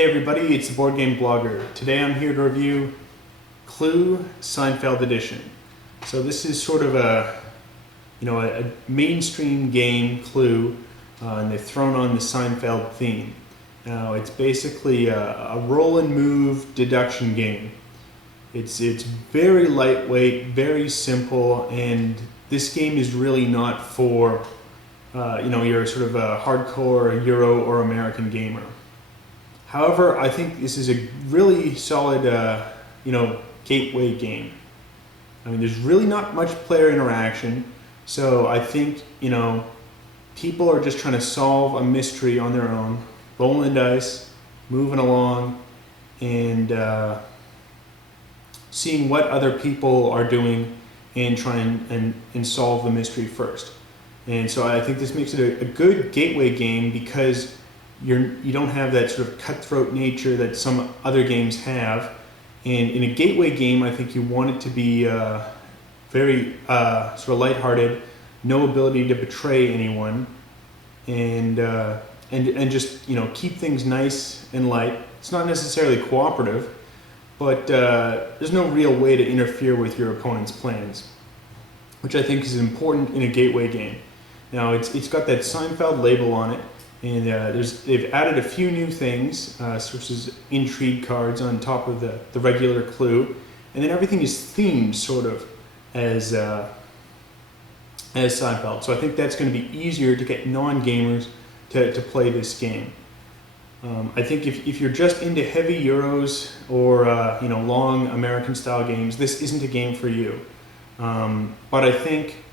Hey everybody, it's the Board Game Blogger. Today I'm here to review Clue Seinfeld Edition. So this is sort of a mainstream game, Clue, and they've thrown on the Seinfeld theme. Now it's basically a roll and move deduction game. It's very lightweight, very simple, and this game is really not for your sort of a hardcore Euro or American gamer. However, I think this is a really solid, gateway game. I mean, there's really not much player interaction, so I think, people are just trying to solve a mystery on their own, rolling the dice, moving along, and seeing what other people are doing and trying and solve the mystery first. And so I think this makes it a good gateway game because you don't have that sort of cutthroat nature that some other games have. And in a gateway game, I think you want it to be very sort of lighthearted, no ability to betray anyone, and just keep things nice and light. It's not necessarily cooperative, but there's no real way to interfere with your opponent's plans, which I think is important in a gateway game. Now it's got that Seinfeld label on it. And they've added a few new things, such as Intrigue Cards on top of the regular Clue, and then everything is themed sort of as Seinfeld. So I think that's going to be easier to get non-gamers to play this game. I think if you're just into heavy Euros or long American-style games, this isn't a game for you. But I think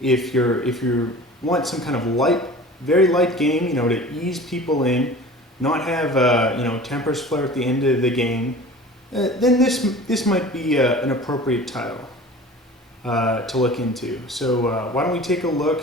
if you want some kind of very light game, to ease people in, not have tempers flare at the end of the game, then this might be an appropriate title to look into. So why don't we take a look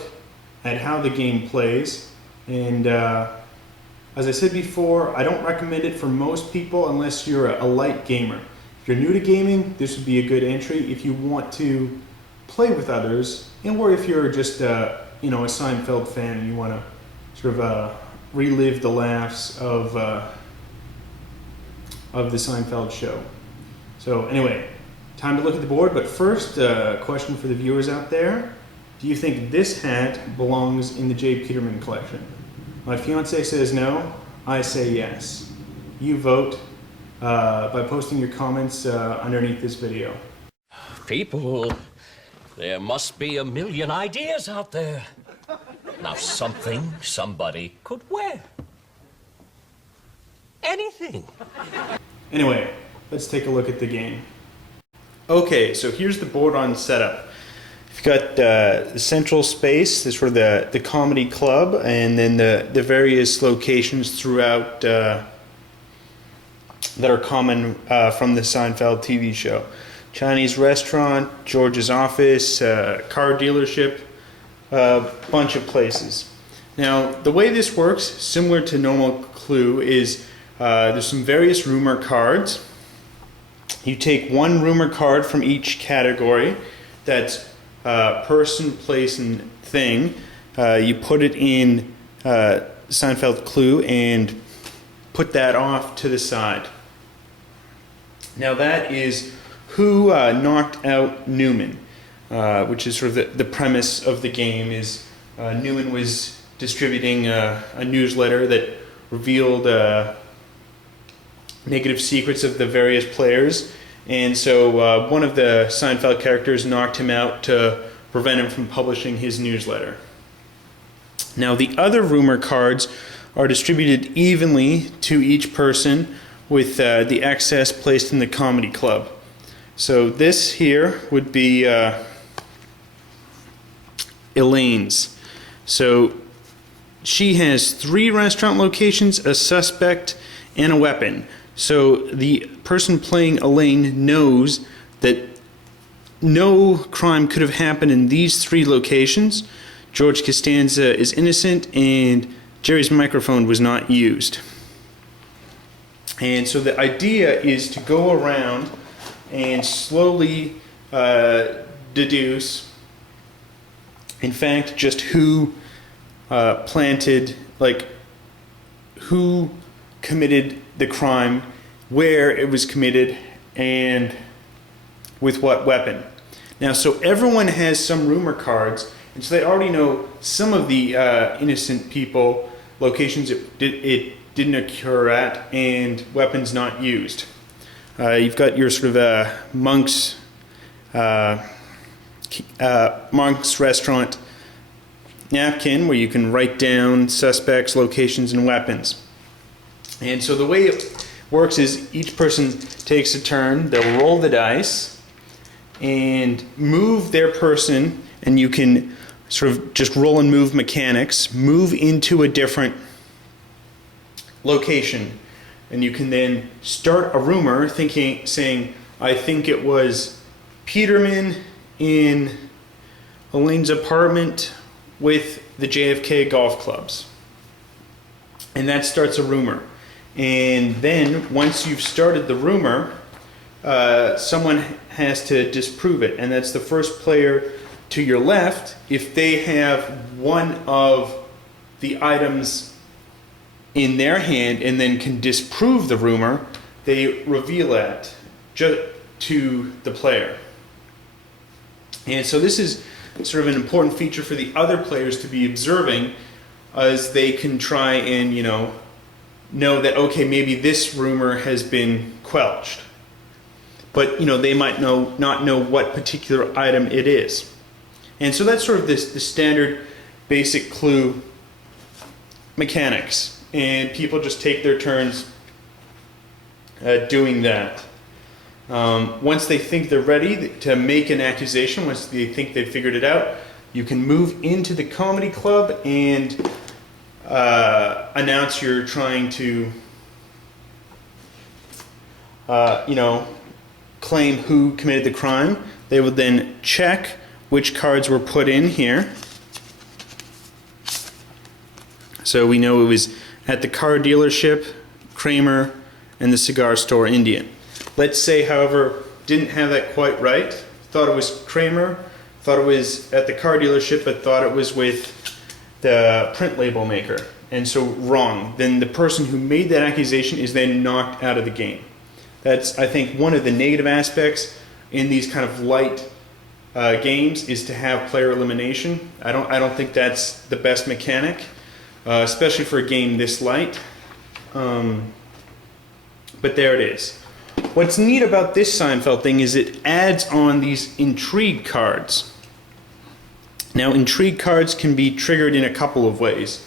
at how the game plays? And as I said before, I don't recommend it for most people unless you're a light gamer. If you're new to gaming, this would be a good entry. If you want to play with others, or if you're just a Seinfeld fan and you want to sort of relive the laughs of the Seinfeld show. So anyway, time to look at the board, but first, question for the viewers out there. Do you think this hat belongs in the J. Peterman collection? My fiance says no, I say yes. You vote by posting your comments underneath this video. People, there must be a million ideas out there. Now something somebody could wear. Anything. Anyway, let's take a look at the game. Okay, so here's the board on setup. You've got the central space, the sort of the comedy club, and then the various locations throughout that are common from the Seinfeld TV show. Chinese restaurant, George's office, car dealership, a bunch of places. Now, the way this works, similar to normal Clue, is there's some various rumor cards. You take one rumor card from each category. That's person, place, and thing. You put it in Seinfeld Clue and put that off to the side. Now that is who knocked out Newman. Which is sort of the premise of the game. Is Newman was distributing a newsletter that revealed negative secrets of the various players, and so one of the Seinfeld characters knocked him out to prevent him from publishing his newsletter. Now the other rumor cards are distributed evenly to each person, with the excess placed in the comedy club. So this here would be Elaine's. So she has 3 restaurant locations, a suspect, and a weapon. So the person playing Elaine knows that no crime could have happened in these 3 locations. George Costanza is innocent, and Jerry's microphone was not used. And so the idea is to go around and slowly deduce, in fact, just who planted, who committed the crime, where it was committed, and with what weapon. Now, so everyone has some rumor cards, and so they already know some of the innocent people, locations it didn't occur at, and weapons not used. You've got your sort of monk's restaurant napkin where you can write down suspects, locations, and weapons. And so the way it works is each person takes a turn, they'll roll the dice and move their person, and you can sort of just roll and move mechanics, move into a different location, and you can then start a rumor saying, I think it was Peterman in Elaine's apartment with the JFK golf clubs. And that starts a rumor. And then once you've started the rumor, someone has to disprove it. And that's the first player to your left. If they have one of the items in their hand and then can disprove the rumor, they reveal that to the player. And so this is sort of an important feature for the other players to be observing, as they can try and, know that, okay, maybe this rumor has been quelched. But, they might not know what particular item it is. And so that's sort of the standard basic clue mechanics. And people just take their turns doing that. Once they think they're ready to make an accusation, once they think they've figured it out, you can move into the comedy club and announce you're trying to, claim who committed the crime. They would then check which cards were put in here. So we know it was at the car dealership, Kramer, and the cigar store, Indian. Let's say, however, didn't have that quite right. Thought it was Kramer, thought it was at the car dealership, but thought it was with the print label maker. And so wrong. Then the person who made that accusation is then knocked out of the game. That's, I think, one of the negative aspects in these kind of light games, is to have player elimination. I don't think that's the best mechanic, especially for a game this light. But there it is. What's neat about this Seinfeld thing is it adds on these intrigue cards. Now, intrigue cards can be triggered in a couple of ways.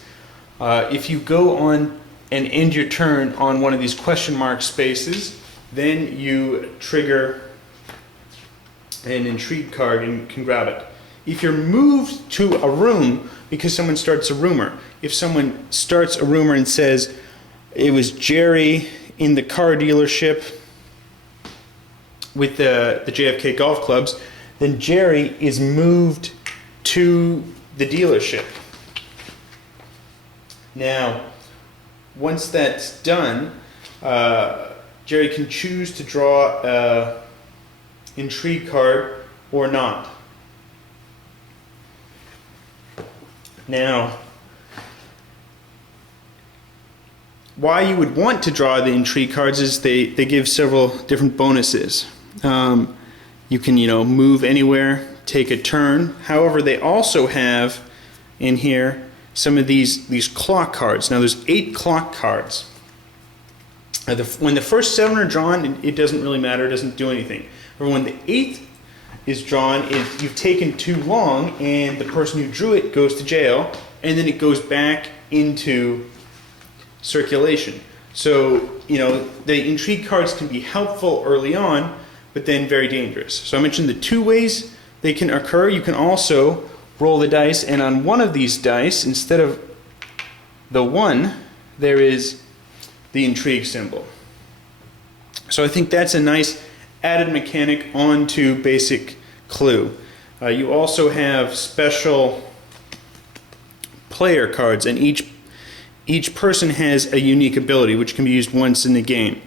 If you go on and end your turn on one of these question mark spaces, then you trigger an intrigue card and can grab it. If you're moved to a room because someone starts a rumor, if someone starts a rumor and says it was Jerry in the car dealership with the JFK golf clubs, then Jerry is moved to the dealership. Now, once that's done, Jerry can choose to draw an intrigue card or not. Now, why you would want to draw the intrigue cards is they give several different bonuses. You can, move anywhere, take a turn. However, they also have in here some of these clock cards. Now, there's 8 clock cards. When the first 7 are drawn, it doesn't really matter. It doesn't do anything. But when the 8th is drawn, you've taken too long, and the person who drew it goes to jail, and then it goes back into circulation. So, the intrigue cards can be helpful early on, but then very dangerous. So I mentioned the 2 ways they can occur. You can also roll the dice, and on one of these dice, instead of the 1, there is the intrigue symbol. So I think that's a nice added mechanic onto basic clue. You also have special player cards, and each person has a unique ability which can be used once in the game.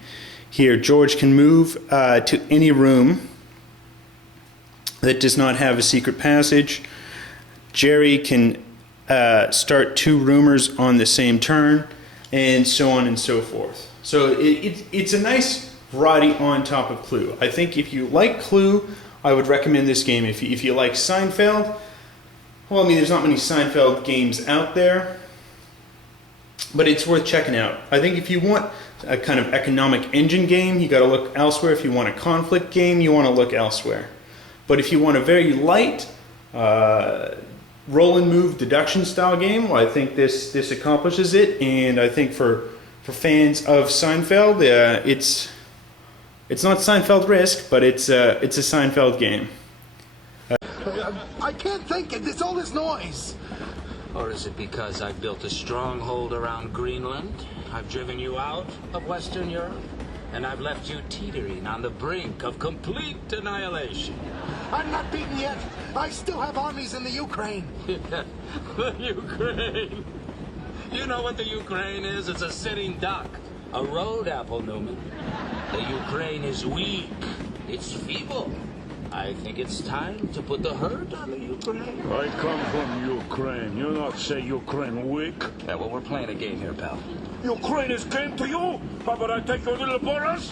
Here, George can move to any room that does not have a secret passage. Jerry can start 2 rumors on the same turn, and so on and so forth. So it's a nice variety on top of Clue. I think if you like Clue, I would recommend this game. If you like Seinfeld, well, I mean, there's not many Seinfeld games out there, but it's worth checking out. I think if you want a kind of economic engine game, you got to look elsewhere. If you want a conflict game, you want to look elsewhere. But if you want a very light roll and move deduction style game, well, I think this accomplishes it. And I think for fans of Seinfeld, it's not Seinfeld Risk, but it's a Seinfeld game. I can't think. It's all this noise. Or is it because I've built a stronghold around Greenland? I've driven you out of Western Europe, and I've left you teetering on the brink of complete annihilation. I'm not beaten yet. I still have armies in the Ukraine. The Ukraine. You know what the Ukraine is? It's a sitting duck. A road apple, Newman. The Ukraine is weak. It's feeble. I think it's time to put the hurt on the Ukraine. I come from Ukraine. You not say Ukraine weak? Yeah, well, we're playing a game here, pal. Ukraine is came to you? How about I take your little boras?